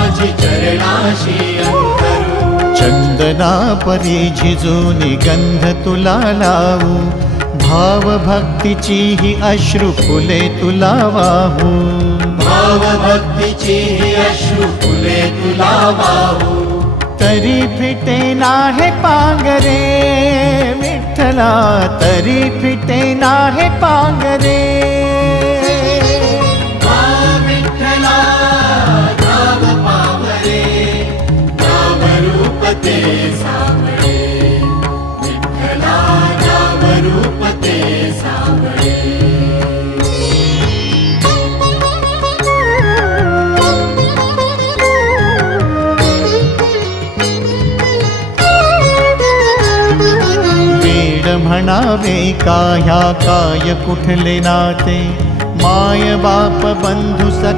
चरणाशी अंतरू. चंदना परी झिजून गंध तुला लावू. भाव भक्तीची ही अश्रू फुले तुला वाहू. भाव भक्तीची ही अश्रू फुले तुला वाहू. तरी फिटे नाहे पांगरे विठ्ठला तरी फिटे नाहे पांगरे ते सावळे विठ्ठला नाम रूप ते सावळे म्हणावे का ह्या काय कुठले नाते माय बाप बंधू सखा